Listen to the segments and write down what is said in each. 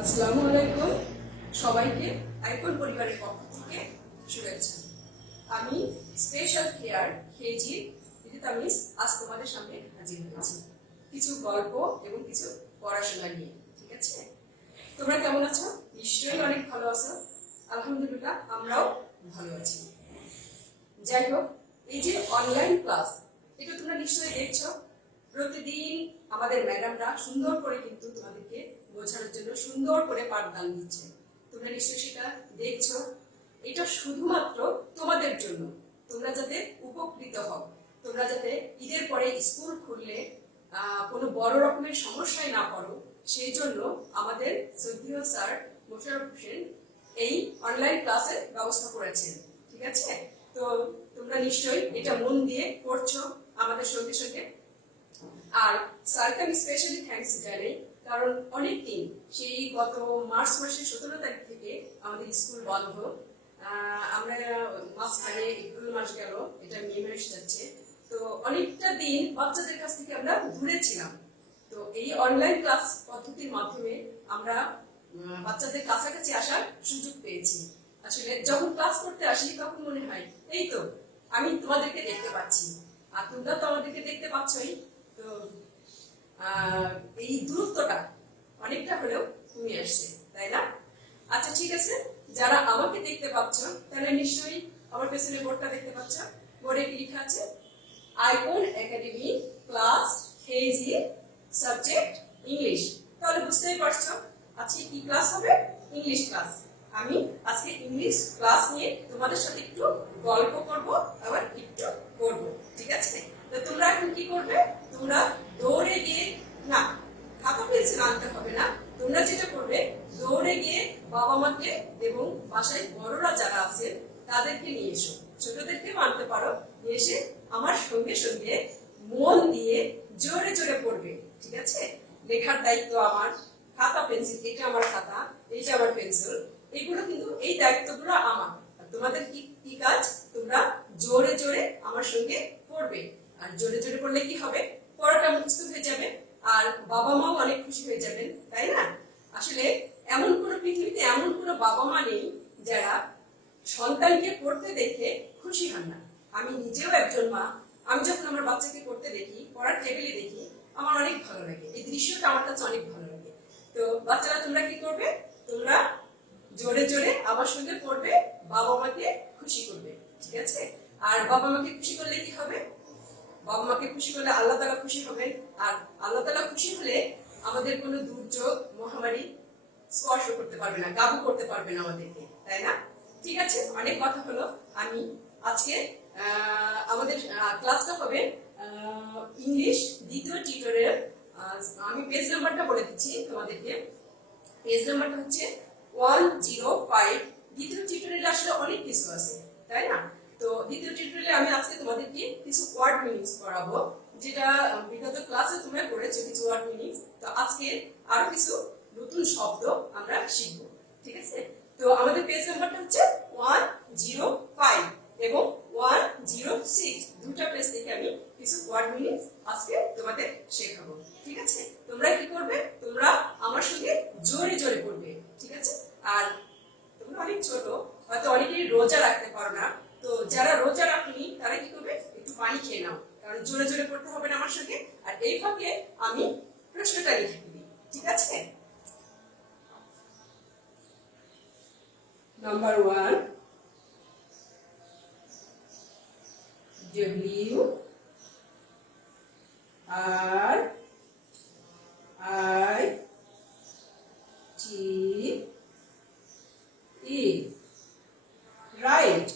আসসালামু আলাইকুম সবাইকে আইকন পরিবারের পক্ষ থেকে শুভেচ্ছা। আমি স্পেশাল কেয়ার কেজি তামিজ আজ তোমাদের সামনে হাজির হয়েছি কিছু গল্প এবং কিছু পড়াশোনা নিয়ে। ঠিক আছে, তোমরা কেমন আছো? নিশ্চয়ই অনেক ভালো আছো। আলহামদুলিল্লাহ আমরাও ভালো আছি। যাই হোক, এই যে অনলাইন ক্লাস, এটা তোমরা নিশ্চয়ই দেখছো। প্রতিদিন আমাদের ম্যাডামরা সুন্দর করে কিন্তু তোমাদেরকে বোঝানোর জন্য সুন্দর করে পাঠদান দিচ্ছে। তোমরা নিশ্চয়ই সেটা দেখছো। এটা শুধুমাত্র তোমাদের জন্য, তোমরা যাতে উপকৃত হও, তোমরা যাতে ঈদের পরে স্কুল খুললে কোনো বড় রকমের সমস্যায় না পড়ো, সেই জন্য আমাদের শ্রদ্ধেয় স্যার মোশাররফ হোসেন এই অনলাইন ক্লাসের ব্যবস্থা করেছেন। ঠিক আছে, তো তোমরা নিশ্চয়ই এটা মন দিয়ে পড়ছো আমাদের সঙ্গে সঙ্গে। আর স্যারকে আমি স্পেশালি থ্যাঙ্কস জানাই, কারণ অনেক দিন, সেই গত মার্চ মাসের 17 তারিখ থেকে আমাদের স্কুল বন্ধ। আমরা মাঝখানে এপ্রিল মাস গেল, এটা মে মাস যাচ্ছে, তো অনেকটা দিন বাচ্চাদের কাছ থেকে আমরা দূরে ছিলাম। তো এই অনলাইন ক্লাস পদ্ধতির মাধ্যমে আমরা বাচ্চাদের কাছাকাছি আসার সুযোগ পেয়েছি। আসলে যখন ক্লাস করতে আসি তখন মনে হয় এই তো আমি তোমাদেরকে দেখতে পাচ্ছি, আর তোমরা তো আমাদেরকে দেখতে পাচ্ছই। তো এই দূরত্বটা অনেকটা হলেও কমে আসছে, তাই না? আচ্ছা ঠিক আছে, যারা আমাকে দেখতে পাচ্ছ তাহলে নিশ্চয়ই আমার পেছনে বোর্ডটা দেখতে পাচ্ছ। বোর্ডে কি লেখা আছে? Icon academy class KG subject English. তাহলে বুঝতেই পারছো আজকে কি ক্লাস হবে? English class. আমি আজকে ইংলিশ ক্লাস নিয়ে তোমাদের সাথে একটু গল্প করব, আবার একটু পড়বো। ঠিক আছে, তো তোমরা এখন কি করবে? তোমরা দৌড়ে গিয়ে, না খাতা পেন্সিল আনতে হবে না, তোমরা যেটা করবে দৌড়ে গিয়ে বাবা মাকে এবং বাসায় বড়রা যারা আছে তাদেরকে নিয়ে এসো, ছোটদেরকেও আনতে পারো, নিয়ে এসে আমার সঙ্গে সঙ্গে মন দিয়ে জোরে জোরে পড়বে। ঠিক আছে, লেখার দায়িত্ব আমার। খাতা পেন্সিল, এটা আমার খাতা, এইটা আমার পেন্সিল, এগুলো কিন্তু এই দায়িত্বগুলো আমার। তোমাদের কি কাজ? তোমরা জোরে জোরে আমার সঙ্গে পড়বে। আর জোরে জোরে পড়লে কি হবে? পড়াটা মুখস্থ হয়ে যাবে, আর বাবা মাও অনেক খুশি হয়ে যাবেন, তাই না? আসলে এমন কোনো পৃথিবীতে এমন কোনো বাবা মা নেই যারা সন্তানকে পড়তে দেখে খুশি হন না। আমি নিজেও একজন মা। আমি যখন আমার বাচ্চাকে পড়তে দেখি, পড়ার টেবিলে দেখি, আমার অনেক ভালো লাগে। এই দৃশ্যটা আমার কাছে অনেক ভালো লাগে। তো বাচ্চারা তোমরা কি করবে? তোমরা জোরে জোরে আমার সঙ্গে পড়বে, বাবা মাকে খুশি করবে। ঠিক আছে, আর বাবা মাকে খুশি করলে কি হবে? বাবা মাকে খুশি করলে আল্লাহ তাআলা খুশি হবেন, আর আল্লাহ তাআলা খুশি হলে আমাদের কোনো দুর্যোগ মহামারী স্পর্শ করতে পারবে না, কাবু করতে পারবে না আমাদেরকে, তাই না? ঠিক আছে, অনেক কথা হলো। আমি আজকে আমাদের ক্লাসটা হবে ইংলিশ দ্বিতীয় টিউটোরিয়াল। আমি পেজ নাম্বারটা বলে দিচ্ছি তোমাদেরকে। পেজ নাম্বারটা হচ্ছে 105। দ্বিতীয় টিউটোরিয়ালে আসলে অনেক কিছু আছে, তাই না? তো দ্বিতীয় টিউটোরিয়ালে আমি আজকে তোমাদেরকে কিছু ওয়ার্ড মিনিংস পড়াবো, যেটা বিগত ক্লাসে তোমরা পড়েছো কিছু ওয়ার্ড মিনিংস। তো আজকে আরো কিছু নতুন শব্দ আমরা শিখবো। ঠিক আছে, তো আমাদের পেজ নাম্বারটা হচ্ছে 105 এবং 106। দুটো পেজ থেকে আমি কিছু ওয়ার্ড মিনিংস আজকে তোমাদের শেখাবো। ঠিক আছে, তোমরা কি করবে? তোমরা আমার সঙ্গে জোরে জোরে পড়বে। ঠিক আছে, আর তোমরা অনেক ছোট, হয়তো অনেকেই রোজা রাখতে পারো না। তো যারা রোজা রাখেনি তারা কি করবে? একটু পানি খেয়ে নাও, কারণ জোরে জোরে পড়তে হবে না আমার সঙ্গে। আর এই ফাঁকে আমি প্রশ্নটা লিখে দিই। ঠিক আছে, number 1, W R I T E, right.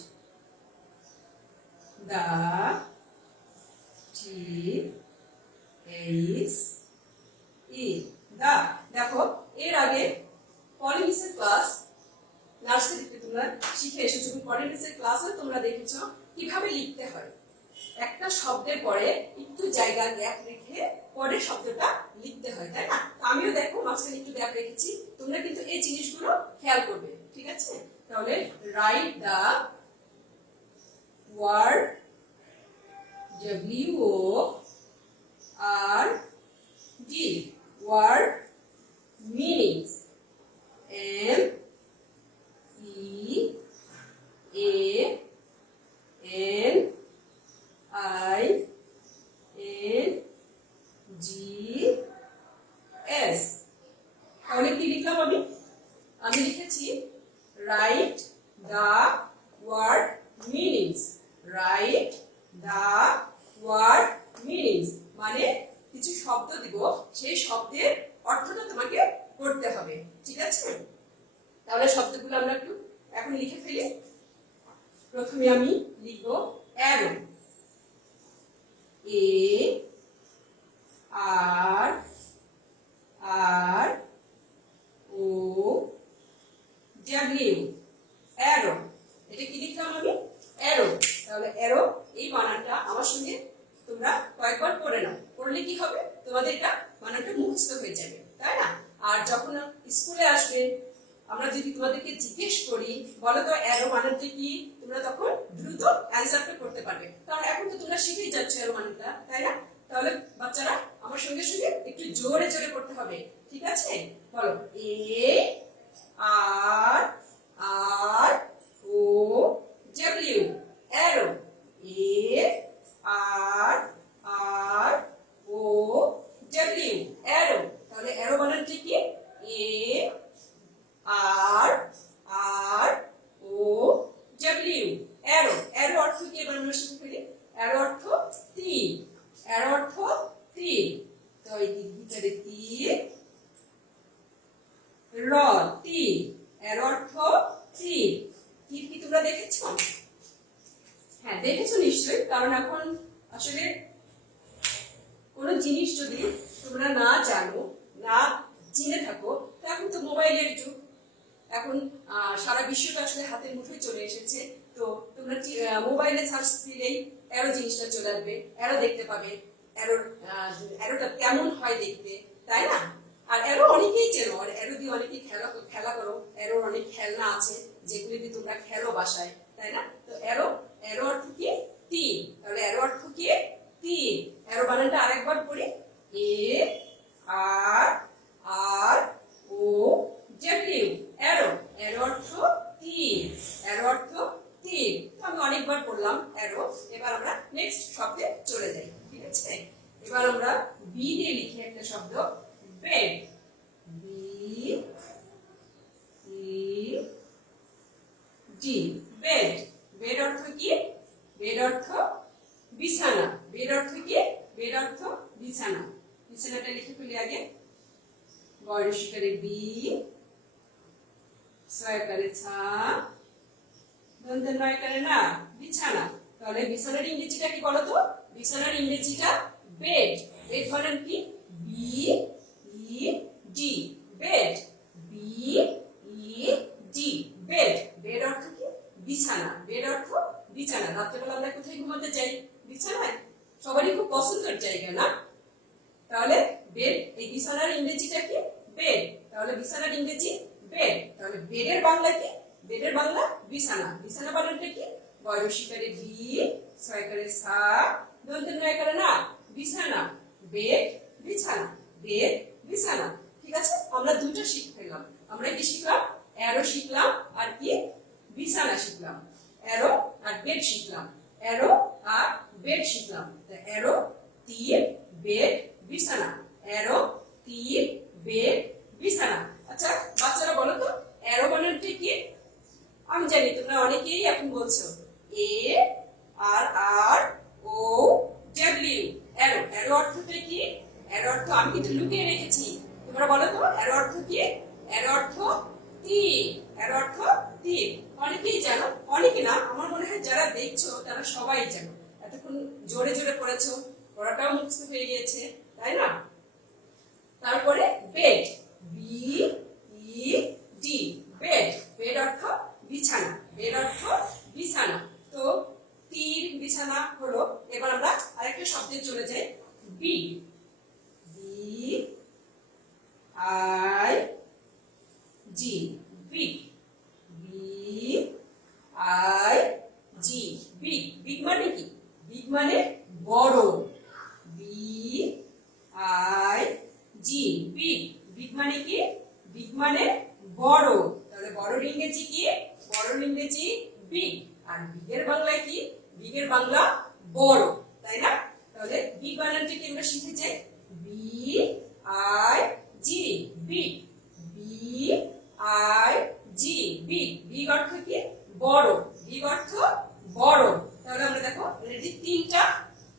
The T H E, the। দেখো, এর আগে পলিমিসের ক্লাস নার্সারিতে তোমরা শিখে এসেছো, পলিমিসের ক্লাসে তোমরা দেখেছো কিভাবে লিখতে হয়। একটা শব্দের পরে একটু জায়গা গ্যাপ রেখে পরের শব্দটা লিখতে হয়, তাই না? আমিও দেখো মাঝখানে একটু গ্যাপ রেখেছি, তোমরা কিন্তু এই জিনিসগুলো খেয়াল করবে। ঠিক আছে, তাহলে write the word, WORD, word meanings. M E A N I N G S। তাহলে কি লিখলাম আমি লিখেছি write the word meanings. Write the word meanings মানে কিছু শব্দ দিব, সেই শব্দের অর্থটা তোমাকে করতে হবে, ঠিক আছে? তাহলে শব্দগুলো আমরা একটু এখন লিখে ফেলি। প্রথমে আমি লিখব অ্যারো। এ আর আর ও ডাব্লিউ, অ্যারো। এটা কি লিখলাম আমি? অ্যারো। তাহলে অ্যারো এই বানানটা আমার সঙ্গে তোমরা কয়েকবার পড়ে নাও, পড়লে কি হবে তোমাদের এটা বানানটা মুখস্থ হয়ে যাবে, তাই না? আর যখন স্কুলে আসবে আমরা যদি তোমাদেরকে জিজ্ঞেস করি বলো তো অ্যারো বানানটা কি, তোমরা তখন দ্রুত অ্যানসারটা করতে পারবে, কারণ এখন তো তোমরা শিখেই যাচ্ছ অ্যারো বানানটা, তাই না? তাহলে বাচ্চারা আমার সঙ্গে সঙ্গে একটু জোরে জোরে পড়তে হবে, ঠিক আছে? বলো এ আর আর ও ডাব্লিউ, অ্যারো। এ আর আর ও ডাব্লিউ, অ্যারো। তাহলে অ্যারো বানানটা কি? এ আর আর ও ডাব্লিউ, অ্যারো। অ্যারো অর্থ কি এবার আমরা শিখে ফেলি। অ্যারো অর্থ তীর। অ্যারো অর্থ তীর। তো এই ভিতরে তীর, র তীর। অ্যারো অর্থ তীর। তীর কি তোমরা দেখেছো? হ্যাঁ দেখেছো নিশ্চয়ই, কারণ এখন আসলে কোনো জিনিস যদি তোমরা না জানো, না জেনে থাকো, এখন তো মোবাইলের যুগ, এখন সারা বিশ্বটা আসলে হাতের মুঠোয় চলে এসেছে। তো তোমরা মোবাইলে সার্চ দিলেই অ্যারো জিনিসটা চলে আসবে, অ্যারো দেখতে পাবে, অ্যারোটা কেমন হয় দেখতে, তাই না? আর অ্যারো অনেকেই চেনো, আর অ্যারো দিয়ে অনেকেই খেলা করো। অ্যারোর অনেক খেলনা আছে যেগুলি দিয়ে তোমরা খেলো বাসায়, তাই না? তো অ্যারো অর্থ কি? তীর। তাহলে অ্যারো অর্থ কি? তীর। অ্যারো বানানটা আরেকবার পড়ি। এ আর আর ও ডাব্লিউ, অ্যারো। অ্যারো অর্থ তীর। অ্যারো অর্থ তীর। তো আমি অনেকবার পড়লাম অ্যারো। এবার আমরা নেক্সট শব্দে চলে যাই, ঠিক আছে? এবার আমরা বি দিয়ে লিখি একটা শব্দ, bed. B E D, bed. Bed অর্থ কি? বেড অর্থ বিছানা। বেড অর্থ কি? বেড অর্থ বিছানা। বিছানাটা লিখে ফেলি আগে। বয়স্কারে বি, ছয়কারে ছা, দন্তের নয়কারে না, বিছানা। তাহলে বিছানার ইংরেজিটা কি বলো তো? বিছানার ইংরেজিটা বেড। বেড বানান কি? B E D, bed. B E D, bed. Bed অর্থ কি? বিছানা। বেড অর্থ বিছানা। রাত্রেবেলা আমরা কোথায় ঘুমাতে যাই? বিছানায়। সবারই খুব পছন্দের জায়গা, না? তাহলে বেড, এই বিছানার ইংরেজিটা কি? বেড। তাহলে বিছানার ইংরেজি বেড। তাহলে বেডের বাংলা কি? বেডের বাংলা বিছানা। বিছানা বানানটা কি? বয়স্কারে বি, ছয়কারে সা, দন্তের নয়কারে না, বিছানা। বেড, বিছানা। বেড, বিছানা। ঠিক আছে? আমরা দুটো শিখে ফেললাম। আমরা কি শিখলাম? অ্যারো শিখলাম, আর কি? বিছানা শিখলাম। অ্যারো আর বেড শিখলাম। অ্যারো আর বেড শিখলাম। অ্যারো, তীর, বেড, বিছানা। অ্যারো, তীর, বেড, বিছানা। আচ্ছা বাচ্চারা বলো তো অ্যারো বানানটা কি? আমি জানি তোমরা অনেকেই এখন বলছো এ আর আর ও ডাব্লিউ, অ্যারো। অ্যারো অর্থটা কি? অ্যারো অর্থ আমি কিন্তু লুকিয়ে রেখেছি, তোমরা বলো তো অ্যারো অর্থ কি? অ্যারো অর্থ তীর। অ্যারো অর্থ তীর। অনেকেই জানো, অনেকে না, আমার মনে হয় যারা দেখছো তারা সবাই জানো। এতক্ষণ জোরে জোরে পড়েছো, পড়াটাও মুখস্থ হয়ে গিয়েছে, তাই না? তারপরে bed, B E D, bed. Bed অর্থ বিছানা। বেড অর্থ বিছানা। তো তীর, বিছানা হলো। এবার আমরা আরেকটা শব্দে চলে যাই, B. B I G, big. B I G, big. Big মানে কি? বিগ মানে বড়। B I G, big. Big মানে কি? বিগ মানে বড়। তাহলে বড়র ইংরেজি কি? বড়র ইংরেজি বিগ। আর বিগের বাংলায় কি? বিগের বাংলা বড়, তাই না? তাহলে বিগ বানানটা কি আমরা শিখেছি? B I G, big. B I G, big. Big অর্থ কি? বড়। বিগ অর্থ বড়। তাহলে আমরা দেখো অলরেডি তিনটা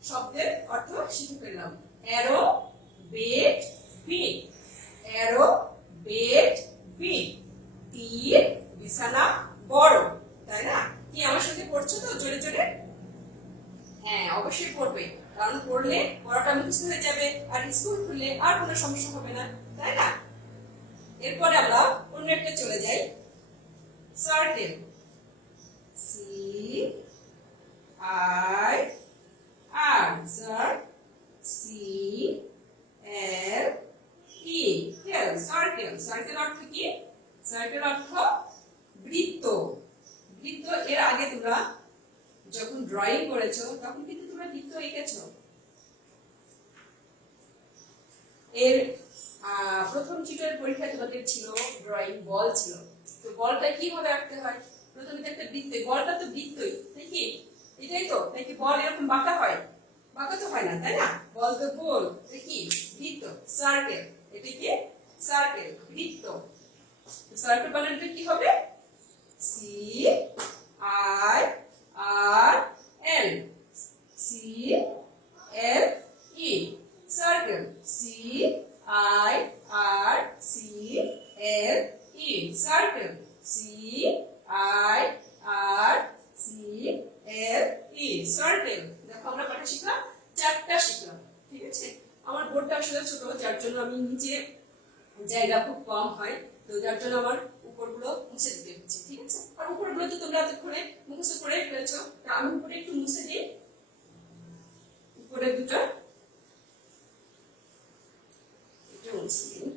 শব্দের অর্থ শিখে ফেললাম। Arrow, bed, big. Arrow, bed, big. তীর, বিছানা, বড়, তাই না? কি আমার সাথে পড়ছো তো জোরে জোরে? হ্যাঁ, অবশ্যই পড়বে, কারণ পড়লে পড়াটা মুখস্থ হয়ে যাবে, আর স্কুল খুললে আর কোনো সমস্যা হবে না, তাই না? এরপরে আমরা অন্য একটা চলে যাই। Circle, C I R, cir, C L E, circle. Circle অর্থ কি? সার্কেল অর্থ বৃত্ত। বৃত্ত এর আগে তোমরা যখন ড্রয়িং করেছো তখন কিন্তু তোমরা বৃত্ত এঁকেছো। এর প্রথম চিত্রের পরীক্ষায় তোমাদের ছিল ড্রয়িং বল ছিল। তো বলটা কিভাবে আঁকতে হয়? প্রথমে তো একটা বৃত্ত, বলটা তো বৃত্তই, তাই কি? এটাই তো, তাই কি বল এরকম বাঁকা হয়? বাঁকা তো হয় না, তাই না? বল তো গোল, তাই কি? বৃত্ত, সার্কেল। এটা কি? সার্কেল, বৃত্ত। সার্কেল বানানটা কি হবে? C I R L, C L E, circle. C I R C L E, circle. C I R C L E, circle. দেখো আমরা কটা শিখলাম? চারটা শিখলাম, ঠিক আছে? আমার বোর্ডটা আসলে ছোট, যার জন্য আমি নিচে জায়গা খুব কম হয়, তো যার জন্য আমার উপরগুলো মুছে দিতে হচ্ছে, ঠিক আছে? আর উপরগুলো তো তোমরা এতক্ষণে মুখস্থ করে ফেলেছো, তা আমি উপরে একটু মুছে দিই। উপরে দুটো একটু মুছে দিই।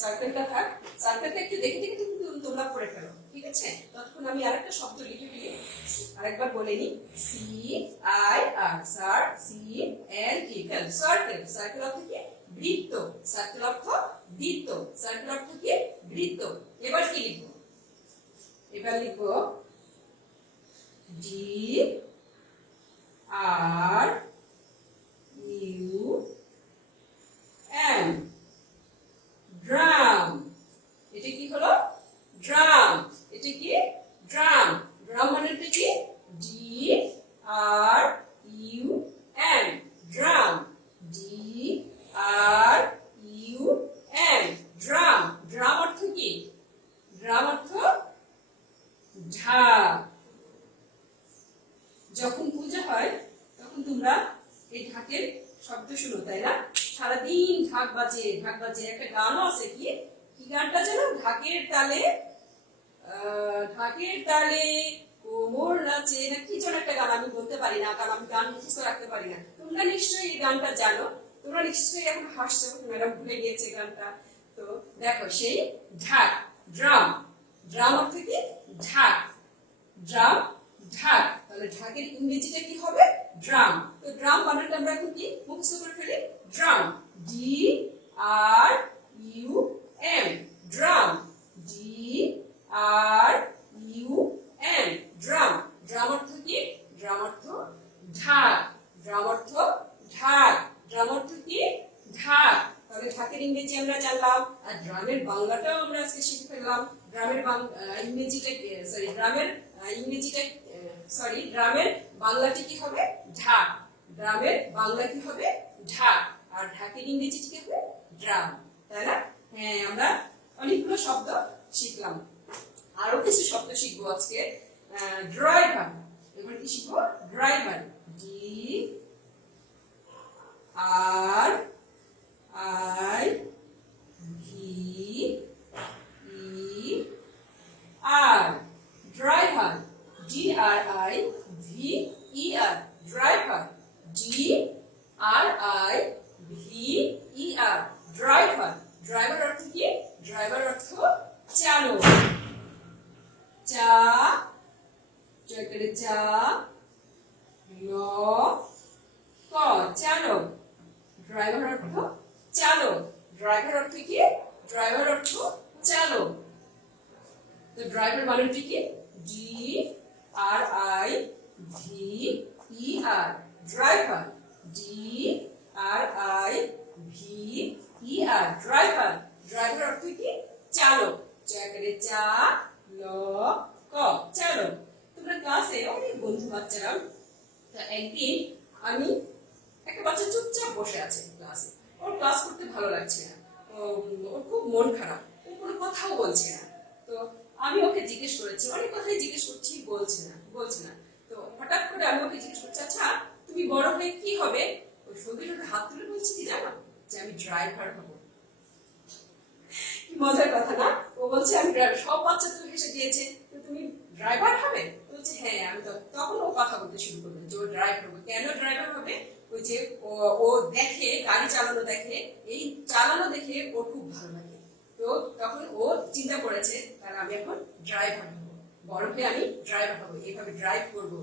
সার্কেলটা থাক, সার্কেলটা একটু দেখে দেখে কিন্তু তোমরা পড়ে ফেলো, ঠিক আছে? ততক্ষণ আমি আরেকটা শব্দ লিখে ফেলি, আরেকবার বলে নিই। C I R, cir, C L E, circle. Circle অর্থ কি? বৃত্ত। সার্কেল অর্থ বৃত্ত। সার্কেল অর্থ কি? বৃত্ত। এবার কি লিখবো? এবার লিখবো D R U M, drum. এটা কি হলো? ড্রাম। এটা কি? ড্রাম। ড্রাম মানে কি? D R U M, drum. D R U M, drum. Drum অর্থ কি? ড্রাম অর্থ ঢাক। যখন পূজা হয় তখন তোমরা এই ঢাকের শব্দ শুনো, তাই না? সারাদিন ঢাক বাজে, ঢাক বাজে। একটা গানও আছে, কি কি গানটা জানো? ঢাকের তালে, ঢাকের তালে কোমর নাচে, না কি যেন একটা গান, আমি বলতে পারি না, কারণ আমি গান মুখস্থ রাখতে পারি না। তোমরা নিশ্চয়ই এই গানটা জানো, তোমরা নিশ্চয়ই এখন হাসছো, ম্যাডাম ভুলে গিয়েছে গানটা। তো দেখো সেই ঢাক, ড্রাম। ড্রাম অর্থ কি? ঢাক। ড্রাম, ঢাক। তাহলে ঢাকের ইংরেজিটা কি হবে? ড্রাম। তো ড্রাম বানানটা আমরা এখন কি মুখস্থ করে ফেলি? Drum. D R U M, drum. D R U M, drum. Drum অর্থ কি? ড্রাম অর্থ ঢাক। ড্রাম অর্থ ঢাক। ড্রাম অর্থ কি? ঢাক। তাহলে ঢাকের ইংরেজি আমরা জানলাম, আর ড্রামের বাংলাটাও আমরা আজকে শিখে ফেললাম। ড্রামের ইংরেজিটা, সরি ড্রামের ইংরেজিটা, সরি ড্রামের বাংলাটি কি হবে? ঢাক। ড্রামের বাংলা কি হবে? ঢাক। আর ঢাকের ইংরেজি কি হবে? ড্রাম, তাই না? হ্যাঁ, আমরা অনেকগুলো শব্দ শিখলাম, আরো কিছু শব্দ শিখবো আজকে। ড্রাইভার। এবার কি শিখবো? Driver. D R I V E R, driver. D R I V E R, driver. D R I V E R, driver. Driver অর্থ কি? ড্রাইভার অর্থ চালক। চা, চকরে চা, ল ক, চালক। ড্রাইভার অর্থ চালক। ড্রাইভার অর্থ কি? ড্রাইভার অর্থ চালক। তো ড্রাইভার বানানটি কি? D R I V E R, driver. D R I V E R, driver. Driver অর্থ কি? চালক। চা ল ক, চালক। তোমরা ক্লাসে অনেক বন্ধু বাচ্চারা, একদিন আমি একটা বাচ্চা চুপচাপ বসে আছে ক্লাসে, ওর ক্লাস করতে ভালো লাগছে না, ওর খুব মন খারাপ, ও কোনো কথাও বলছে না। তো আমি ওকে জিজ্ঞেস করেছি, অনেক কথাই জিজ্ঞেস করছি, বলছে না। তো হঠাৎ করে আমি ওকে জিজ্ঞেস করছি, আচ্ছা তুমি বড় হয়ে কি হবে? ওই সঙ্গে সঙ্গে হাত তুলে বলছি কি জানো? যে আমি ড্রাইভার হবো। মজার কথা না? ও বলছে আমি ড্রাইভার। সব বাচ্চা তো হেসে দিয়েছে, তো তুমি ড্রাইভার হবে? বলছে হ্যাঁ আমি। তখন ও কথা বলতে শুরু করবে যে ও ড্রাইভার হবে। কেন ড্রাইভার হবে? ওই যে ও দেখে, গাড়ি চালানো দেখে, এই চালানো দেখে ওর খুব ভালো লাগে। তো তখন ও চিন্তা করেছে তাহলে আমি এখন ড্রাইভার হবো, বড় হয়ে আমি ড্রাইভার হবো, এইভাবে ড্রাইভ করবো,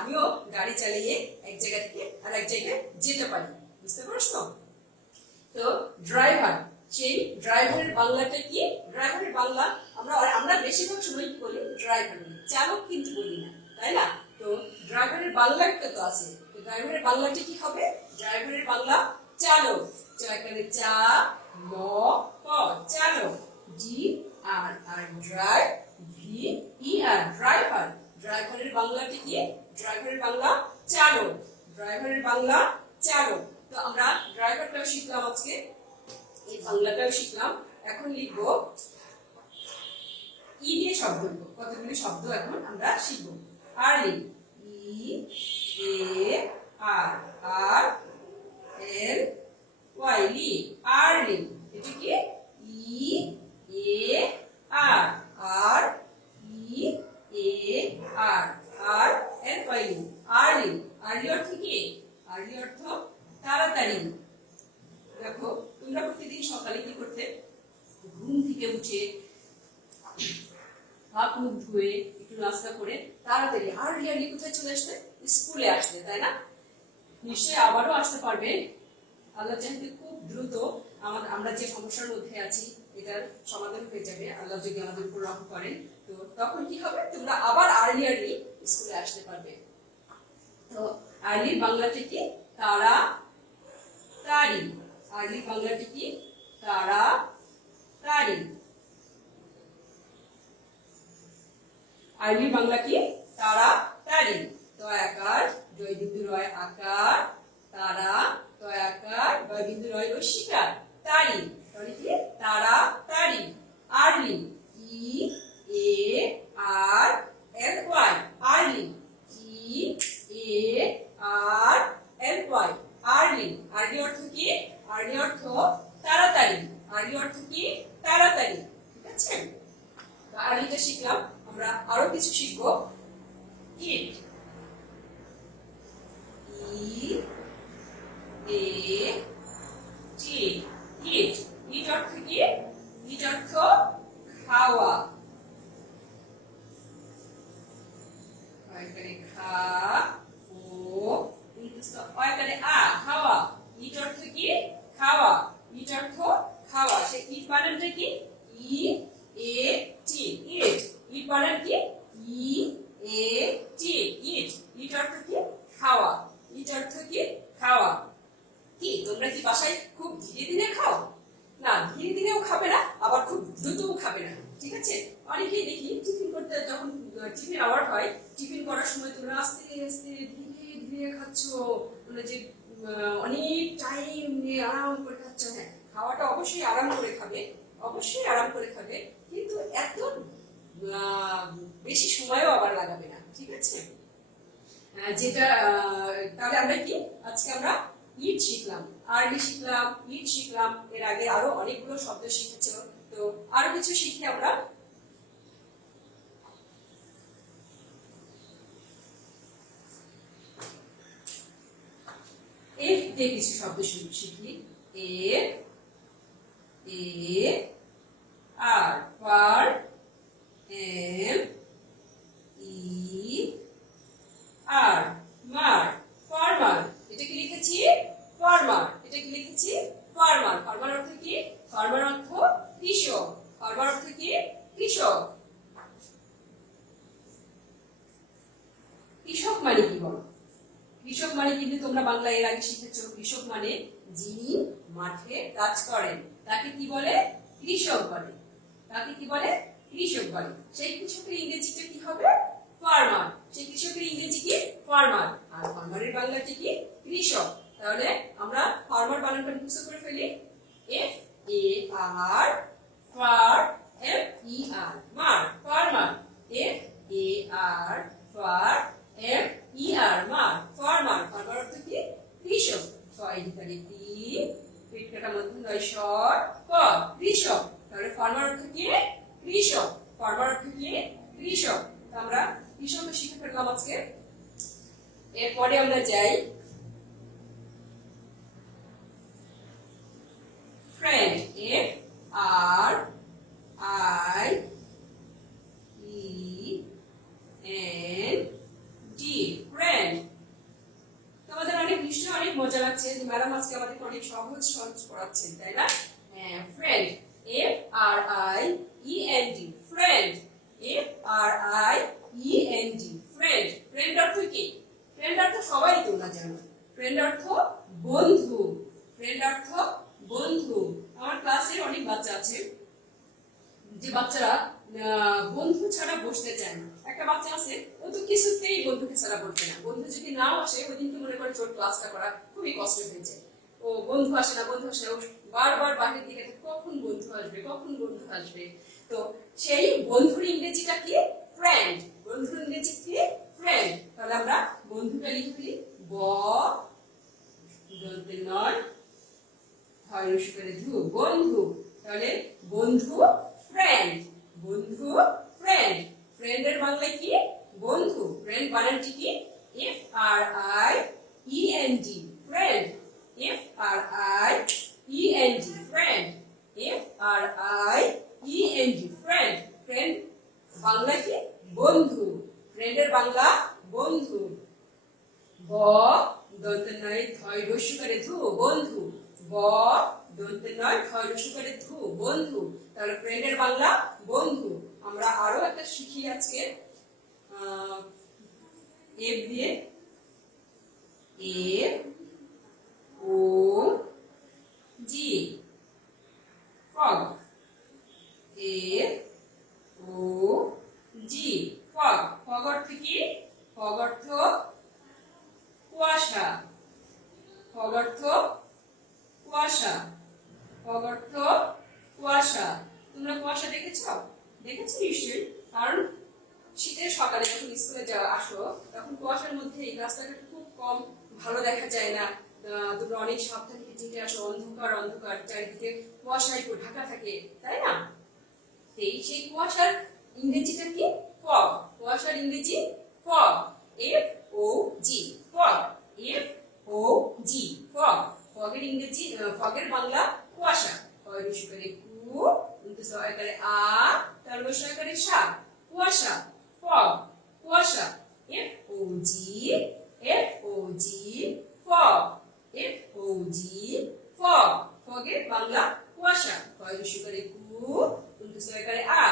আমিও গাড়ি চালিয়ে এক জায়গা থেকে আর এক জায়গায় যেতে পারি। বুঝতে পারছো? তো ড্রাইভার, সেই ড্রাইভারের বাংলাটা কি? ড্রাইভারের বাংলা আমরা বেশিরভাগ সময় কি বলি? ড্রাইভার বলি, চালক কিন্তু বলি না, তাই না? তো ড্রাইভারের বাংলা একটা তো আছে, তো ড্রাইভারের বাংলাটা কি হবে? ড্রাইভারের বাংলা চালক। এখানে চা ল ক, চালক। ডি আর আর drive V E R, driver. ড্রাইভারের বাংলাটা কি? ড্রাইভারের বাংলা চালক। ড্রাইভারের বাংলা চালক। তো আমরা ড্রাইভারটাও শিখলাম আজকে, এই বাংলাটাও শিখলাম। এখন লিখবো ই দিয়ে শব্দ লিখবো, কতগুলি শব্দ এখন আমরা শিখবো। আর্লি, ই এ আর, আর এল ওয়াই, লি, আর্লি। এটা কি? ই এ আর, আর ই এ আর, আর এল ওয়াই, লি, আর্লি। আর্লি অর্থ কি? আর্লি অর্থ তাড়াতাড়ি। দেখো তোমরা প্রতিদিন সকালে কি করতে? ঘুম থেকে উঠে হাত মুখ ধুয়ে একটু নাস্তা করে তাড়াতাড়ি আর্লি কোথায় চলে আসবে? স্কুলে আসবে, তাই না? নিশ্চয়ই আবারও আসতে পারবে। আল্লাহ চাইতে খুব দ্রুত আমরা যে সমস্যার মধ্যে আছি এটার সমাধান হয়ে যাবে, আল্লাহ যদি আমাদের উপর রহম করেন। তো তখন কি হবে? তোমরা আবার আর্লি স্কুলে আসতে পারবে। তো আর্লি বাংলাটা কি? তাড়াতাড়ি। আর্লি বাংলাটা কি? তাড়াতাড়ি। আর্লি বাংলা কি? তাড়াতাড়ি। তো আকার জয় বিন্দু রয় আকার, তারা তো আকার জয় বিন্দু রয় রসিকার, তাড়ি। তাহলে কি? তাড়াতাড়ি। আর্লি, ই এ আর এল ওয়াই, আর্লি। ই এ আর এল ওয়াই, আর্লি। আর্লি অর্থ কি? আর্লি অর্থ তাড়াতাড়ি। আর্লি অর্থ কি? তাড়াতাড়ি। ঠিক আছে? আর্লিটা শিখলাম, আমরা আরো কিছু শিখবো। ইট, ই এ টি, ইট। ইট অর্থ কি? ইট অর্থ খাওয়া। এখানে খা ও, এখানে আ, খাওয়া। ইট অর্থ কি? খাওয়া। ইট অর্থ খাওয়া। সে ইট বানানটা কি? ই এ টি, ইট। ইট বানান কি? ই এ টি, ইট। ইট অর্থ কি? খাওয়া। ইট অর্থ কি? খাওয়া। কি তোমরা কি বাসায় খুব ধীরে ধীরে খাও? না, ধীরে ধীরেও খাবে না, আবার খুব দ্রুতও খাবে না। ঠিক আছে? অনেকেই দেখি টিফিন করতে, যখন টিফিন আওয়ার হয়, টিফিন করার সময় তোমরা আস্তে আস্তে ধীরে ধীরে খাচ্ছ, মানে যে অনেক টাইম নিয়ে আরাম করে খাচ্ছ। হ্যাঁ, খাওয়াটা অবশ্যই আরাম করে খাবে, অবশ্যই আরাম করে খাবে, কিন্তু এত বেশি সময়ও আবার লাগাবে না। ঠিক আছে? যেটা তাহলে আমরা কি আজকে আমরা ইট শিখলাম, আর্লি শিখলাম, ইট শিখলাম। এর আগে আরো অনেকগুলো শব্দ শিখেছ, তো আরো কিছু শিখি আমরা। এফ দিয়ে কিছু শব্দ শিখি। F A R, far, M E R, mer, farmer. এটা কি লিখেছি? ফার্মার। এটা কি লিখেছি? ফার্মার। ফার্মার অর্থ কি? ফার্মার অর্থ কৃষক। ফার্মার অর্থ কি? কৃষক। বাংলা এর আগে শিখেছো, কৃষক মানে যিনি মাঠে কাজ করেন, তাকে কি বলে? কৃষক বলে। তাকে কি বলে? কৃষক বলে। সেই কৃষকের ইংরেজিটা কি হবে? ফার্মার। সেই কৃষকের ইংরেজি কি? ফার্মার। আর ফার্মারের বাংলাটা কি? কৃষক। তাহলে আমরা ফার্মার বানানটা মুখস্থ করে ফেলি। F A R far F E R mer, farmer. F A R far F E R mer, farmer. Farmer অর্থ কি? কৃষক। ছয় ইত্যাদি তিন পেট কাটা মধ্যম নয় শর্ট ক, কৃষক। তাহলে ফার্মার অর্থ কি? কৃষক। ফার্মার অর্থ কি? কৃষক। আমরা কৃষক শিখে ফেললাম আজকে। এরপরে আমরা যাই friend. F R I E N D, friend. তোমাদের অনেক নিশ্চয়ই অনেক মজা লাগছে যে ম্যাডাম আজকে আমাদের অনেক সহজ সহজ পড়াচ্ছেন, তাই না? হ্যাঁ, friend. F R I E N D, friend. F R I E N D, friend. Friend অর্থ কি? ফ্রেন্ড অর্থ সবাই তোমরা জানো। ফ্রেন্ড অর্থ বন্ধু। ফ্রেন্ড অর্থ বন্ধু। আমার ক্লাসে অনেক বাচ্চা আছে যে বাচ্চারা বন্ধু ছাড়া বসতে চায় না। একটা বাচ্চা আছে, ও তো কিছুতেই বন্ধুকে ছাড়া বসবে না। বন্ধু যদি নাও আসে, ওই দিনকে মনে করে ওর ক্লাসটা করা খুবই কষ্ট হয়েছে। ও বন্ধু আসে না, বন্ধু আসে না, ও বারবার বাইরের দিকে কখন বন্ধু আসবে, কখন বন্ধু আসবে। তো সেই বন্ধুর ইংরেজিটা কি? ফ্রেন্ড। বন্ধুর ইংরেজি কি? ফ্রেন্ড। তাহলে আমরা বন্ধুটা লিখি ব দন্তে নয় হয় রসু করে ধু, বন্ধু। তাহলে বন্ধু, ফ্রেন্ড। বন্ধু, ফ্রেন্ড। ফ্রেন্ডের বাংলায় কি? বন্ধু। ফ্রেন্ড বানানটি কি? F R I E N D, friend. F R I E N D, friend. F R I E N D, friend. Friend Bangla কি? বন্ধু। ফ্রেন্ডের বাংলা বন্ধু। ব দন্তে নয় ধয় রস্যু করে ধু, বন্ধু। ব দন্তে নয় ধয় রস্যু করে ধু, বন্ধু। তাহলে ফ্রেন্ডের বাংলা বন্ধু। আমরা আরো একটা শিখি আজকে এফ দিয়ে। F O G, fog. F O G, fog. Fog অর্থ কি? ফগ অর্থ কুয়াশা। ফগ অর্থ কুয়াশা। ফগ অর্থ কুয়াশা। তোমরা কুয়াশা দেখেছো? দেখেছো নিশ্চয়ই। কারণ শীতের সকালে যখন স্কুলে আসো, তখন কুয়াশার মধ্যে এই রাস্তাঘাট খুব কম ভালো দেখা যায় না। তোমরা অনেক সাবধানে হেঁটে আসো, অন্ধকার অন্ধকার, চারিদিকে কুয়াশায় ঢাকা থাকে, তাই না? সেই কুয়াশার ইংরেজিটা কি? ফগ। কুয়াশার ইংরেজি fog. F O G, fog. F O G, fog. ফগের ইংরেজি, ফগের বাংলা কুয়াশা। কয় রসু করে কু, উন্নতি সহায় করে আ, তার সহায় করে সা, কুয়াশা। ফগ, কুয়াশা। এফ ও জি, F O G, fog. F O G, fog. ফগের Bangla কুয়াশা। কয় রসু করে কু, উন্নতি সহায় করে আ,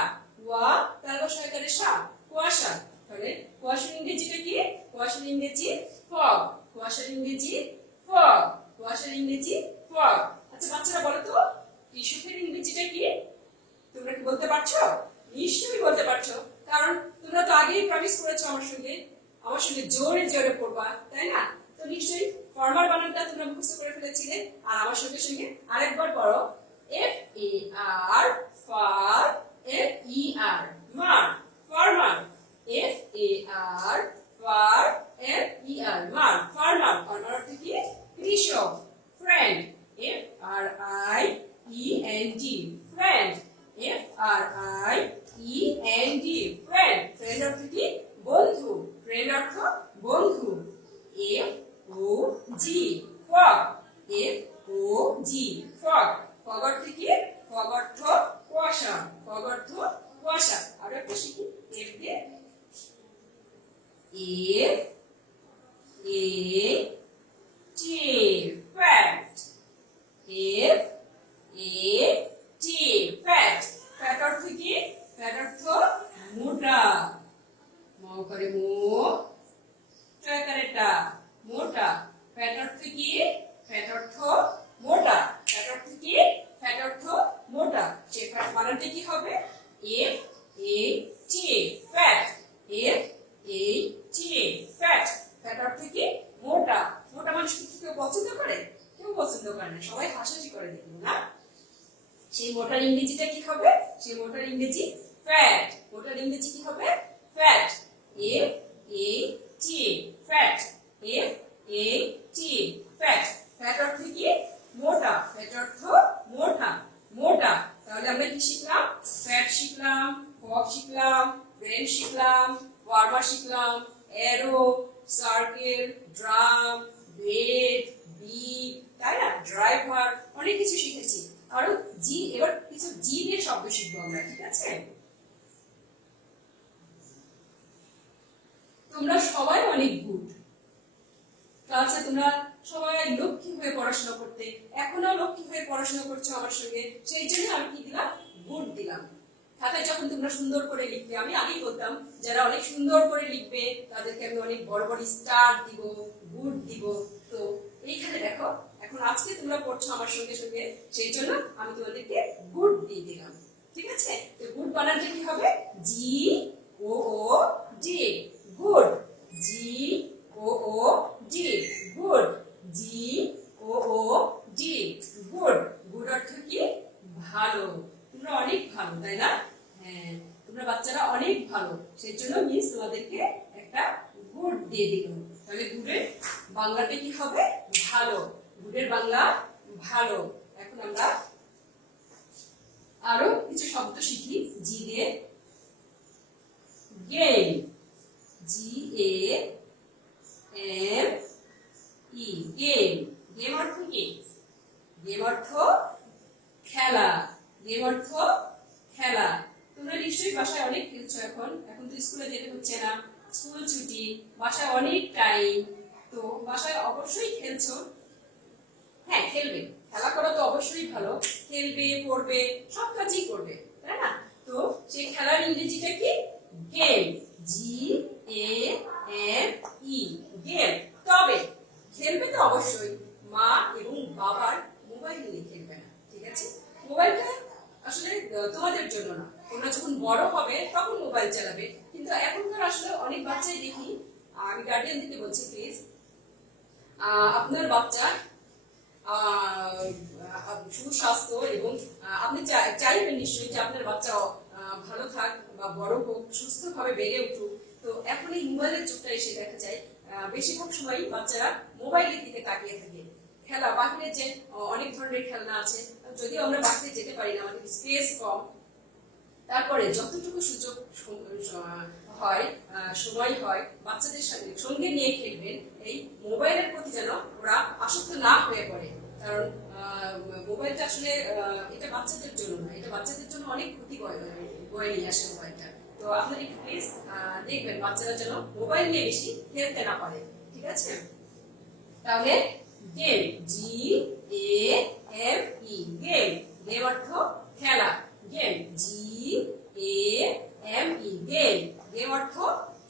ওয়া, তার সহায় করে সা, কুয়াশা। তাহলে কুয়াশার ইংরেজিটা কি? কুয়াশার ইংরেজি ফগ। কুয়াশার ইংরেজি ফগ। কুয়াশার ইংরেজি ফগ। আচ্ছা বাচ্চারা বলো তো, কৃষকের ইংরেজিটা কি? তোমরা কি বলতে পারছো? নিশ্চয়ই বলতে পারছো, কারণ তোমরা তো আগেই প্রমিস করেছো আমার সঙ্গে জোরে জোরে পড়বা, তাই না? তো নিশ্চয়ই ফার্মার বানানটা তোমরা মুখস্থ করে ফেলেছিলে। আর আমার সঙ্গে সঙ্গে আরেকবার পড়ো। F A R far F E R mer, farmer. F A R far F E R mer, farmer. Farmer অর্থ কি? কৃষক। Friend. F R I E N D, friend. F R I E N D, friend. Friend অর্থ কি? বন্ধু। Friend অর্থ বন্ধু। F O G, fog. F O G, fog. Fog অর্থ কি? ফগ অর্থ কুয়াশা। ফগ অর্থ কুয়াশা। আরো একটা শিখি এফ দিয়ে। এফ এ টি, ফ্যাট। এফ এ টি, ফ্যাট। ফ্যাট অর্থ কি? ফ্যাট অর্থ মোটা। বানানটা কি হবে এফ এ টি এ ফ্যাট এফ এ টি এ ফ্যাট ফ্যাট অর্থ কি মোটা মোটা মানুষ কি কেউ পছন্দ করে কেউ পছন্দ করে না সবাই হাসাহাসি করে দেখুন না সেই মোটার ইংরেজিটা কি হবে সেই মোটার ইংরেজি ফ্যাট মোটার ইংরেজি কি হবে ফ্যাট এফ এ টি এ ফ্যাট এফ এ টি এ ফ্যাট ফ্যাট অর্থ কি মোটা ফ্যাট অর্থ মোটা মোটা তাহলে আমরা কি শিখলাম ফ্যাট শিখলাম ফগ শিখলাম ব্রেন শিখলাম ওয়ার্মার শিখলাম arrow circle drum blade beat তাই না ড্রাইভার অনেক কিছু শিখেছি আরো জি এবার কিছু জি এর শব্দ শিখবো আমরা ঠিক আছে তোমরা সবাই অনেক গুড ক্লাসে তোমরা সবাই লক্ষ্মী হয়ে পড়াশোনা করতে এখনো লক্ষ্মী হয়ে পড়াশোনা করছো আমার সঙ্গে সেই জন্য আমি কি দিলাম গুড দিলাম খাতায় যখন তোমরা সুন্দর করে লিখবে আমি আগেই বলতাম যারা অনেক সুন্দর করে লিখবে তাদেরকে আমি অনেক বড় বড় স্টার দিব গুড দিব তো এইখানে দেখো এখন আজকে তোমরা পড়ছো আমার সঙ্গে সঙ্গে সেই জন্য আমি তোমাদেরকে গুড দিয়ে দিলাম ঠিক আছে তো গুড বানানটা কি হবে জি ও ও ডি গুড জি ও ও ডি গুড জি ও ও ডি গুড গুড অর্থ কি ভালো তোমরা অনেক ভালো তাই না হ্যাঁ তোমরা বাচ্চারা অনেক ভালো সেই জন্য মিস তোমাদেরকে একটা গুড দিয়ে দিলাম তাহলে গুডের বাংলাটা কি হবে ভালো গুডের বাংলা ভালো এখন আমরা আরো কিছু শব্দ শিখি জি দিয়ে game G A M E game game অর্থ কি গেম অর্থ খেলা গেম অর্থ খেলা তোমরা নিশ্চয়ই বাসায় অনেক খেলছো এখন এখন তো স্কুলে যেতে হচ্ছে না স্কুল ছুটি বাসায় অনেক টাইম তো বাসায় অবশ্যই খেলছো হ্যাঁ খেলবে খেলা করা তো অবশ্যই ভালো খেলবে পড়বে সব কাজই করবে তাই না তো সেই খেলার ইংরেজিটা কি game G A M E game তবে খেলবে তো অবশ্যই মা এবং বাবার মোবাইল নিয়ে খেলবে না ঠিক আছে মোবাইলটা আসলে তোমাদের জন্য না তোমরা যখন বড় হবে তখন মোবাইল চালাবে কিন্তু এখনকার আসলে অনেক বাচ্চাই দেখি আমি গার্ডিয়ানদেরকে বলছি প্লিজ আপনার বাচ্চা সুস্বাস্থ্য এবং আপনি চাইবেন নিশ্চয়ই যে আপনার বাচ্চা ভালো থাক বা বড় হোক সুস্থভাবে বেড়ে উঠুক তো এখন এই মোবাইলের যুগটা এসে দেখা যায় বেশিরভাগ সময় বাচ্চারা মোবাইলের দিকে তাকিয়ে থাকে খেলা বাহিরে যে অনেক ধরনের খেলনা আছে যদিও আমরা বাহিরে যেতে পারি না আমাদের স্পেস কম তারপরে যতটুকু সুযোগ হয় সময় হয় বাচ্চাদের সঙ্গে নিয়ে খেলবেন এই মোবাইলের প্রতি যেন ওরা আসক্ত না হয়ে পড়ে কারণ মোবাইলটা আসলে এটা বাচ্চাদের জন্য না এটা বাচ্চাদের জন্য অনেক ক্ষতি বয়ে নিয়ে আসে মোবাইলটা তো আপনারা একটু প্লিজ দেখবেন বাচ্চারা যেন মোবাইল নিয়ে বেশি খেলতে না পারে ঠিক আছে তাহলে game G A M E game game অর্থ খেলা game G A M E game game অর্থ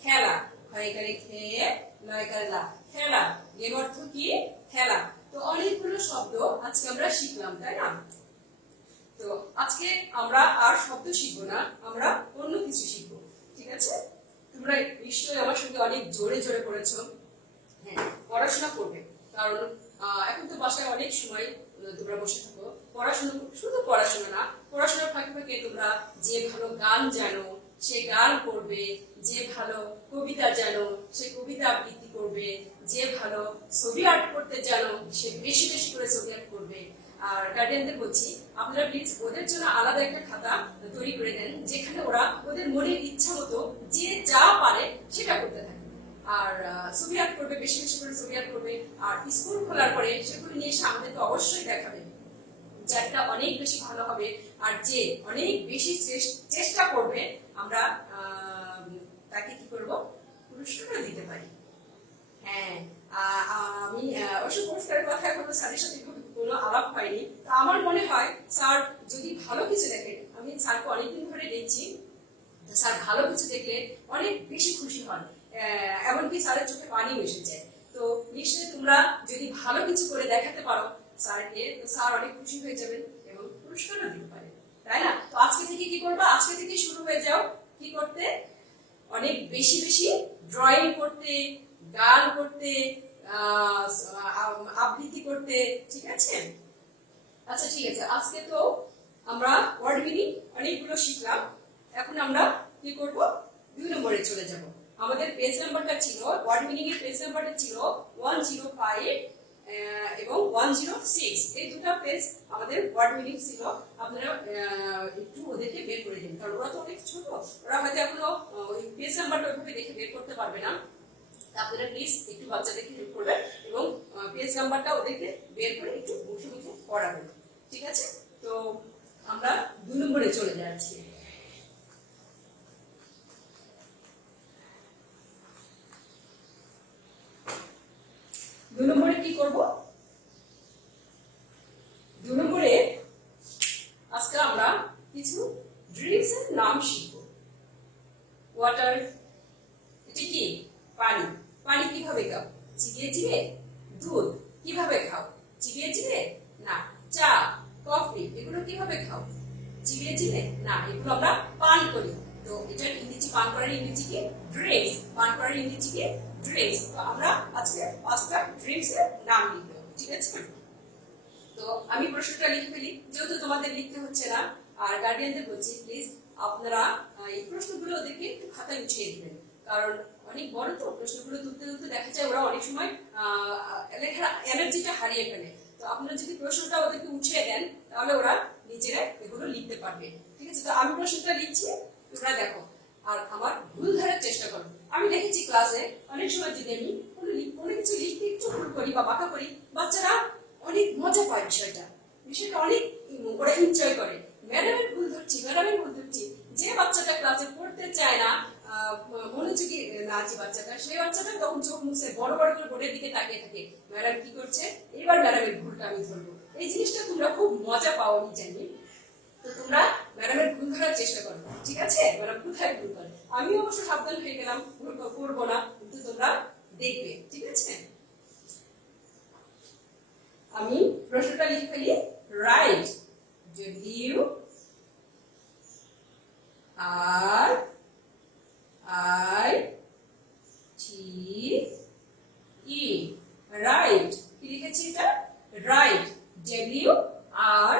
খেলা হয় করে খেয়ে নয় করে লা খেলা গেম অর্থ কি খেলা তো অনেকগুলো শব্দ আজকে আমরা শিখলাম তাই না তো আজকে আমরা আর শব্দ শিখবো না আমরা অন্য কিছু শিখবো ঠিক আছে তোমরা নিশ্চয়ই আমার সঙ্গে অনেক জোরে জোরে পড়েছো হ্যাঁ পড়াশোনা করবে কারণ এখন তো বাসায় অনেক সময় তোমরা বসে থাকো পড়াশোনা শুধু পড়াশোনা না পড়াশোনার ফাঁকে ফাঁকে তোমরা যে ভালো গান জানো সে গান করবে যে ভালো কবিতা জানো সে কবিতা আবৃত্তি করবে যে ভালো ছবি আর্ট করতে জানো সে বেশি বেশি করে ছবি আর্ট করবে আর গার্ডিয়ানদের বলছি আপনারা প্লিজ ওদের জন্য আলাদা একটা খাতা তৈরি করে দেন যেখানে ওরা ওদের মনের ইচ্ছা মতো যে যা পারে সেটা করতে থাকে আর ছবি আর্ট করবে বেশি বেশি করে ছবি আর্ট করবে আর স্কুল খোলার পরে সেগুলো নিয়ে এসে আমাদেরকে অবশ্যই দেখাবে যারটা অনেক বেশি ভালো হবে আর যে অনেক বেশি চেষ্টা করবে আমরা তাকে কি করব পুরস্কারও দিতে পারি হ্যাঁ আমি অবশ্য পুরস্কারের কথা এখনো স্যারের সাথে কোনো আলাপ হয়নি তা আমার মনে হয় স্যার যদি ভালো কিছু দেখেন আমি স্যারকে অনেকদিন ধরে দেখছি স্যার ভালো কিছু দেখলে অনেক বেশি খুশি হন এমনকি স্যারের চোখে পানি এসে যায় তো নিশ্চয়ই তোমরা যদি ভালো কিছু করে দেখাতে পারো স্যারকে তো স্যার অনেক খুশি হয়ে যাবেন এবং পুরস্কারও দিতে পারেন তাই না তো আজকে থেকে বেশি বেশি ড্রয়িং করতে, গান করতে, আবৃত্তি করতে, ঠিক আছে? আচ্ছা ঠিক আছে, আজকে তো আমরা ওয়ার্ড মিনিং অনেকগুলো শিখলাম। এখন আমরা কি করব, 2 নম্বরে চলে যাব। আমাদের পেজ নাম্বারটা ছিল, ওয়ার্ড মিনিং এর পেজ নাম্বারটা ছিল 105 এবং 106। এই দুটো পেজ আমাদের ওয়ার্ড মিনিং ছিল। আপনারা একটু ওদেরকে বের করে দিন, কারণ ওরা তো অনেক ছোট, ওরা হয়তো এখনো ওই পেজ নাম্বারটা ওইভাবে দেখে বের করতে পারবে না। আপনারা প্লিজ একটু বাচ্চাদেরকে হেল্প করবেন এবং পেজ নাম্বারটা ওদেরকে বের করে একটু মুখে মুখে পড়াবেন, ঠিক আছে? তো আমরা 2 নম্বরে চলে যাচ্ছি। দুই নম্বরে কি করব? 2 নম্বরে আজকে আমরা কিছু ড্রিঙ্কস এর নাম শিখব। ওয়াটার, এটা কি? পানি। পানি কিভাবে খাও? চিবিয়ে চিবিয়ে। দুধ কিভাবে খাও? চিবিয়ে চিবিয়ে না। চা, কফি এগুলো কিভাবে খাও? চিবিয়ে চিবিয়ে না, এগুলো আমরা পান করি। তো এটার ইংরেজি, পান করার ইংরেজি কি? ড্রিঙ্কস। পান করার ইংরেজি কি? ড্রিঙ্কস। তো আমরা আজকে 5টা ড্রিঙ্কস এর নাম লিখব, ঠিক আছে? তো আমি প্রশ্নটা লিখে ফেলি, যেহেতু তোমাদের লিখতে হচ্ছে না। আর গার্ডিয়ানদের বলছি প্লিজ আপনারা এই প্রশ্নগুলো ওদেরকে একটু খাতায় মুছিয়ে দিবেন, কারণ অনেক বড় তো, প্রশ্নগুলো তুলতে তুলতে দেখা যায় ওরা অনেক সময় লেখার এনার্জিটা হারিয়ে ফেলে। তো আপনারা যদি প্রশ্নটা ওদেরকে উঠিয়ে দেন তাহলে ওরা নিজেরা এগুলো লিখতে পারবে, ঠিক আছে? তো আমি প্রশ্নটা লিখছি, তোমরা দেখো আর আমার ভুল ধরার চেষ্টা করো। আমি দেখেছি ক্লাসে অনেক সময় যদি আমি কোনো কিছু লিখতে একটু ভুল করি বা বাঁকা করি, বাচ্চারা অনেক মজা পায়, বিষয়টা অনেক ওরা এনজয় করে। ম্যাডামের ভুল ধরছি, ম্যাডামের ভুল ধরছি। যে বাচ্চাটা ক্লাসে পড়তে চায় না, মনোযোগী না যে বাচ্চাটা, সেই বাচ্চাটা তখন চোখ মুছে বড় বড় করে বোর্ডের দিকে তাকিয়ে থাকে, ম্যাডাম কি করছে, এবার ম্যাডামের ভুলটা আমি ধরবো। এই জিনিসটা তোমরা খুব মজা পাও, আমি জানি। তো তোমরা ম্যাডামের ভুল ধরার চেষ্টা করো, ঠিক আছে? ম্যাডাম কোথায় ভুল করে। আমি অবশ্য সাবধান হয়ে গেলাম, ভুল করবো না, কিন্তু তোমরা দেখবে, ঠিক আছে? আমি প্রশ্নটা লিখে ফেলি। Write, W R I T E, write. কি লিখেছি এটা? Write, W R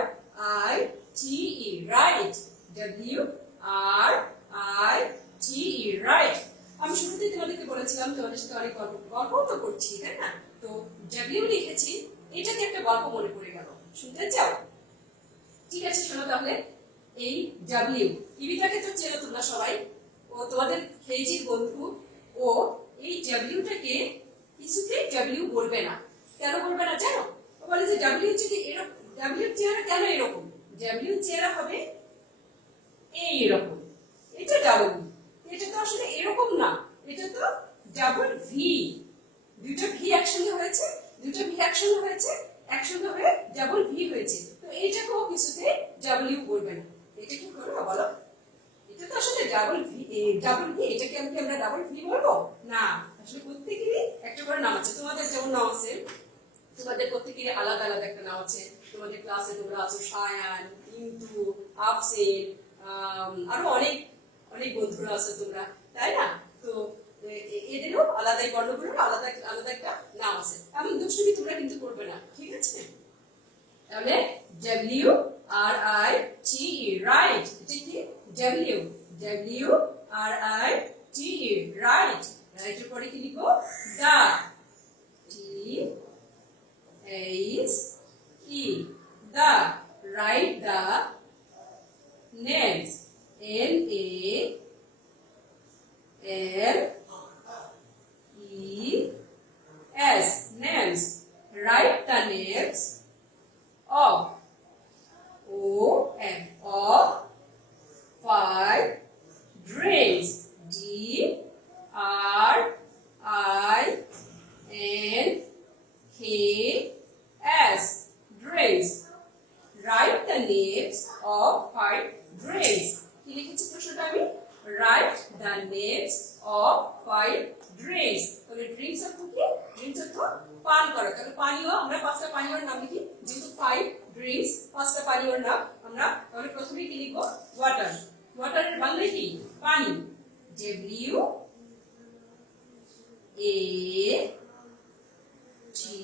I T E, write, W R I T E, write. আমি শুরুতেই তোমাদেরকে বলেছিলাম তোমাদের সাথে অনেক গল্প তো করছি, তাই না? তো ডব্লিউ লিখেছি, এটাকে একটা গল্প মনে পড়ে গেল, শুনতে চাও? ঠিক আছে, শোনো তাহলে। এই ডাব্লিউ, ইবিটাকে তো চেনো তোমরা সবাই, ও তোমাদের কেজির বন্ধু। ও এই ডাব্লিউটাকে কিছুতেই ডাব্লিউ বলবে না। কেন বলবে না জানো? ও বলে যে ডাব্লিউ যদি এরকম, ডাব্লিউ চেহারা কেন এরকম? ডাব্লিউ চেহারা হবে এইরকম। এটা ডাবল, এটা তো আসলে এরকম না, এটা তো ডাবল ভি। দুটো ভি একসঙ্গে হয়েছে, দুটো ভি একসঙ্গে হয়েছে, একসঙ্গে হয়ে ডাবল ভি হয়েছে। তো এইটাকেও কিছুতে ডাব্লিউ বলবে না। এটা কি করবে বলো? এটা তো আসলে ডাবল ভি, ডাবল ভি। এটাকে আমরা ডাবল ভি বলবো না। আসলে প্রত্যেকেরই একটা করে নাম আছে। তোমাদের যেমন নাম আছে, তোমাদের প্রত্যেকেরই আলাদা আলাদা একটা নাম আছে। তোমাদের ক্লাসে তোমরা আছো সায়ান, ইন্দু, আফসিন, আরো অনেক অনেক বন্ধুরা আছে তোমরা, তাই না? তো এদেরও আলাদা, এই বর্ণগুলোর আলাদা আলাদা একটা নাম আছে। এমন দুষ্টুমি তোমরা কিন্তু করবে না, ঠিক আছে? তাহলে W R I T E, write. এটা কি? W, W R I T E, write. রাইটের পরে কি লিখবো? The, T H E, the, write the names, N A L E S, names, write the names of, O and of 5 drinks, D R I N K S, drinks. Write the names of 5 drinks. কি লিখেছি প্রশ্নটা আমি? Write the names of 5 drinks. তাহলে drinks অর্থ কি? Drinks অর্থ পান করা। তাহলে পানীয়, আমরা 5টা পানীয়র নাম লিখি, যেহেতু 5 ড্রিঙ্কস, 5টা পানীয়র নাম আমরা। তাহলে প্রথমে কি লিখবো? ওয়াটার। ওয়াটারের বাংলা কি? পানি, W A T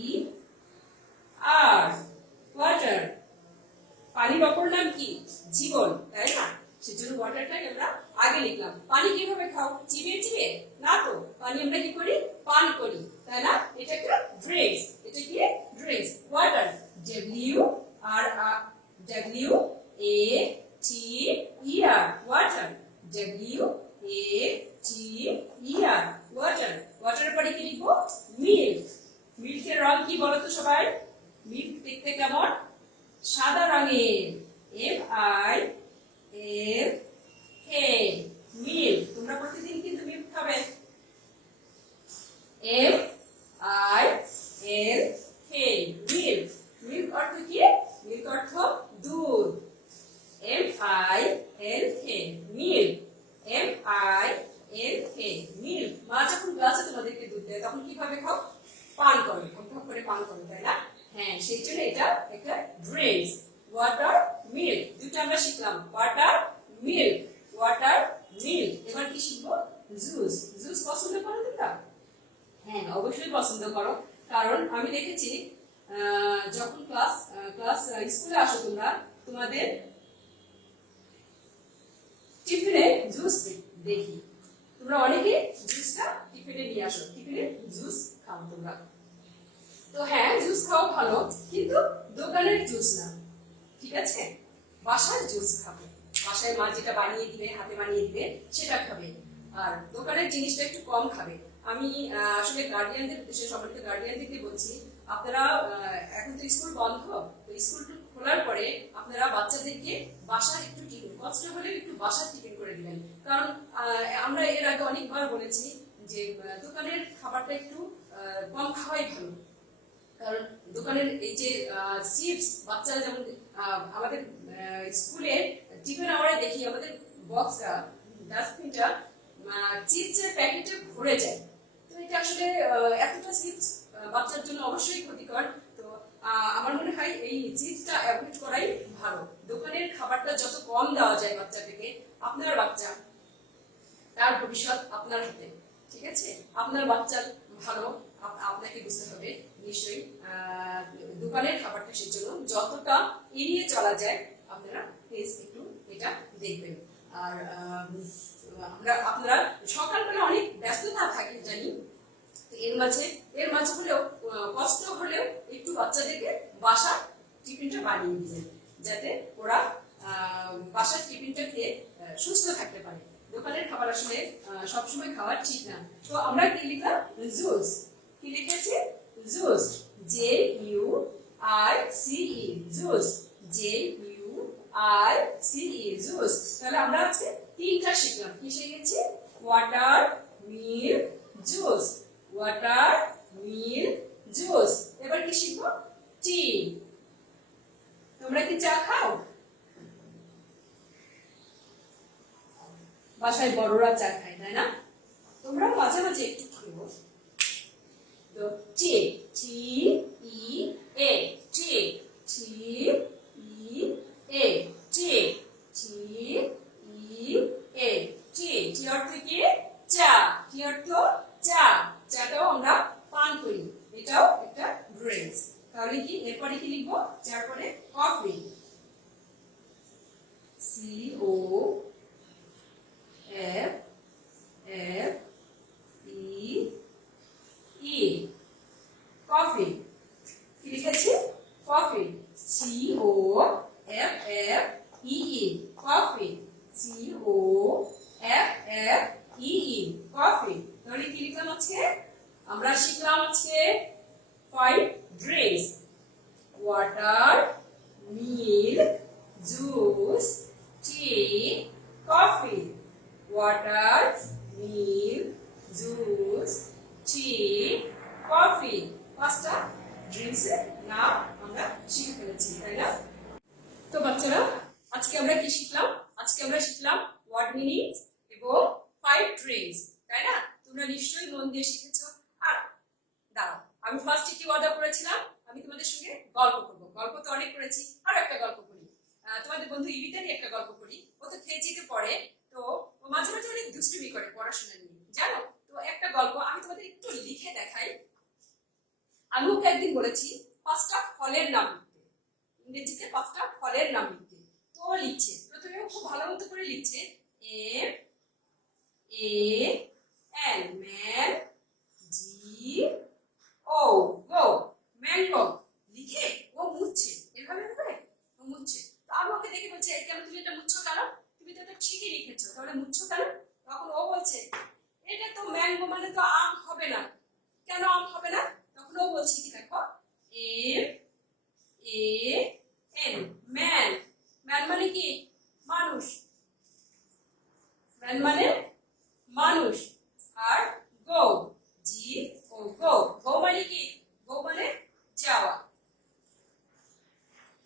E R water. পানির অপর নাম কি? জীবন, তাই না? সেজন্য ওয়াটারটাকে আমরা আগে লিখলাম। পানি কিভাবে খাও? চিবিয়ে চিবিয়ে? না তো, পানি আমরা কি করি? পান করি, তাই না? এটা একটা ড্রিঙ্কস। এটা কি? Drinks. Water, W R W A T E R, water, W A T E R, water. ওয়াটারের পরে কি লিখবো? মিল্ক। মিল্কের রং কি বলো তো সবাই? মিল্ক দেখতে কেমন? সাদা রঙের। M I L K, milk. তোমরা প্রতিদিন কিন্তু মিল্ক খাবে। এম আই এল কে, মিল্ক। মিল্ক অর্থ কি? মিল্ক অর্থ দুধ। M I L K, milk. M I L K, milk. মা যখন গ্লাসে তোমাদেরকে দুধ দেয় তখন কিভাবে খাও? পান করো, ঠক করে পান করো, তাই না? হ্যাঁ, সেই জন্য এটা একটা ড্রিঙ্কস। ওয়াটার, মিল্ক, দুটো আমরা শিখলাম। Water, milk, water, milk. এবার কি শিখবো? জুস। জুস পছন্দ করো তোমরা? হ্যাঁ, অবশ্যই পছন্দ করো। কারণ আমি দেখেছি যখন ক্লাস স্কুলে আসো তোমরা, তোমাদের টিফিনে জুস দেখি। তোমরা অনেকে জুসটা টিফিনে নিয়ে আসো, টিফিনে জুস খাও তোমরা। তো হ্যাঁ, জুস খাওয়া ভালো, কিন্তু দোকানের জুস না, ঠিক আছে? বাসার জুস খাবে। বাসায় মা যেটা বানিয়ে দিবে, হাতে বানিয়ে দিবে, সেটা খাবে। আর দোকানের জিনিসটা একটু কম খাবে। আমি আসলে গার্ডিয়ানদের উদ্দেশ্যে, সম্মানিত গার্ডিয়ানদেরকে বলছি, আপনারা এখন তো স্কুল বন্ধ, তো স্কুল খোলার পরে আপনারা বাচ্চাদেরকে বাসার একটু টিফিন, কষ্ট হলে একটু বাসার টিফিন করে দিবেন। কারণ আমরা এর আগে অনেকবার বলেছি যে দোকানের খাবারটা একটু কম খাওয়াই ভালো। কারণ দোকানের এই যে চিপস, বাচ্চারা যেমন আমাদের স্কুলে টিফিন আওয়ারে দেখি আমাদের বক্সটা, ডাস্টবিনটা চিপসের প্যাকেটে ভরে যায়। তো এটা আসলে এতটা চিপস বাচ্চার জন্য অবশ্যই ক্ষতিকর। তো আমার মনে হয় এই চিপসটা অ্যাভয়েড করাই ভালো। দোকানের খাবারটা যত কম দেওয়া যায় বাচ্চাদেরকে, আপনার বাচ্চা, তার ভবিষ্যৎ আপনার হাতে, ঠিক আছে? আপনার বাচ্চার ভালো আপনাকে বুঝতে হবে। নিশ্চয়ই দোকানের খাবারটা সেজন্য যতটা এড়িয়ে চলা যায় আপনারা প্লিজ একটু এটা দেখবেন। আর আপনারা সকালবেলা অনেক ব্যস্ততা থাকে জানি, এর মাঝে হলেও কষ্ট হলেও একটু বাচ্চাদেরকে বাসার টিফিনটা বানিয়ে দিবেন, যাতে ওরা বাসার টিফিনটা খেয়ে সুস্থ থাকতে পারে। দোকানের খাবার আসলে সবসময় খাওয়া ঠিক না। তো আমরা কি লিখলাম? জুস। কি লিখেছি? Juice, J U R C E, juice, J U R C E, juice. তাহলে আমরা আজকে তিনটা শিখলাম। কি শিখেছি? Water, milk, juice. Water, milk, juice. এবার কি শিখবো? টি। তোমরা কি চা খাও? বাসায় বড়রা চা খায়, তাই না? তোমরা মাঝে মাঝে একটু খেও। তো টি, টি ই এ, টি, টি ই এ, টি, টি ই এ, টি। টি অর্থ কি? চা। কি অর্থ? চা। চাটাও আমরা পান করি, এটাও একটা ড্রিঙ্কস। তাহলে কি এরপরে কি লিখবো? চার পরে কফি, সি ও এফ এফ ই ই, কফি। কি লিখেছি? কফি, সি ও এফ এফ ই ই, কফি, সি ও এফ এফ ই ই, কফি। তাহলে কি লিখলাম আজকে? আমরা শিখলাম আজকে 5 ড্রিঙ্কস: ওয়াটার, মিল্ক, জুস, টি, কফি। ওয়াটার, মিল্ক, জুস, টি, কফি। 5টা ড্রিঙ্কসের নাম আমরা শিখে ফেলেছি, তাই না? তো বাচ্চারা, আজকে আমরা কি শিখলাম? আজকে আমরা শিখলাম ওয়ার্ড মিনিংস এবং 5 ড্রিঙ্কস, তাই না? তোমরা নিশ্চয়ই মন দিয়ে শিখেছো। আর দাঁড়াও, আমি ফার্স্টে কি ওয়াদা করেছিলাম? আমি তোমাদের সঙ্গে গল্প করব। গল্প তো অনেক করেছি, আর একটা গল্প করি। তোমাদের বন্ধু ইবিতারই একটা গল্প করি। ও তো খেজিতে পড়ে, তো ও মাঝে মাঝে অনেক দুষ্টুমি করে পড়াশোনা নিয়ে। জানো? তো একটা গল্প আমি তোমাদের একটু লিখে দেখাই। আমি ওকে একদিন বলেছি 5টা ফলের নাম লিখতে, ইংরেজিতে 5টা ফলের নাম লিখতে। তো ও লিখছে, প্রথমে ও খুব ভালো মতো করে লিখছে M A N man, G O go mango. লিখে ও মুছছে, এভাবে করে ও মুছছে। তো আমি ওকে দেখে বলছি কেন তুমি এটা মুছছো কেন, তুমি তো এটা ঠিকই লিখেছো, তাহলে মুছছো কেন? তখন ও বলছে এটা তো ম্যাঙ্গো মানে তো আম হবে না। কেন আম হবে না? তখন ও বলছি কি দেখো M A N man, man মানে কি মানুষ, ম্যান মানে মানুষ। আর গো জি ও গো, গো মানে কি, গো মানে যাওয়া।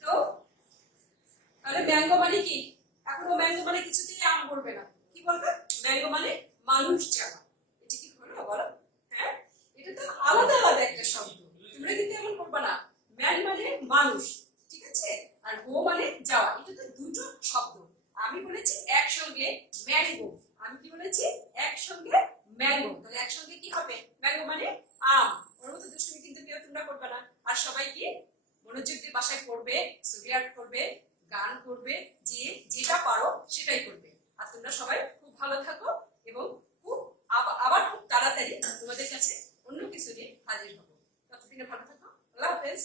তো তাহলে ম্যাঙ্গো মানে কি, এখন ও ম্যাঙ্গো মানে কিছুতেই আম বলবে না, কি বলবে? ম্যাঙ্গো মানে মানুষ যাওয়া। এটা কি হলো বলো? হ্যাঁ, এটা তো আলাদা আলাদা একটা শব্দ, তোমরা কিন্তু এমন করবে না। ম্যান মানে মানুষ, ঠিক আছে, আর গো মানে যাওয়া, এটা তো দুটো শব্দ। আমি বলেছি একসঙ্গে ম্যাঙ্গো, আমি কি বলেছি একসঙ্গে ম্যাঙ্গো, তাহলে একসঙ্গে কি হবে? ম্যাঙ্গো মানে আম। ওর মতো দুষ্টুমি কিন্তু কেউ তোমরা করবে না। আর সবাই কি মনোযোগ দিয়ে বাসায় পড়বে, ছবি আর্ট করবে, গান করবে, যে যেটা পারো সেটাই করবে। আর তোমরা সবাই খুব ভালো থাকো এবং খুব আবার খুব তাড়াতাড়ি তোমাদের কাছে অন্য কিছু নিয়ে হাজির হবো। ততদিনে ভালো থাকো, আল্লাহ হাফেজ।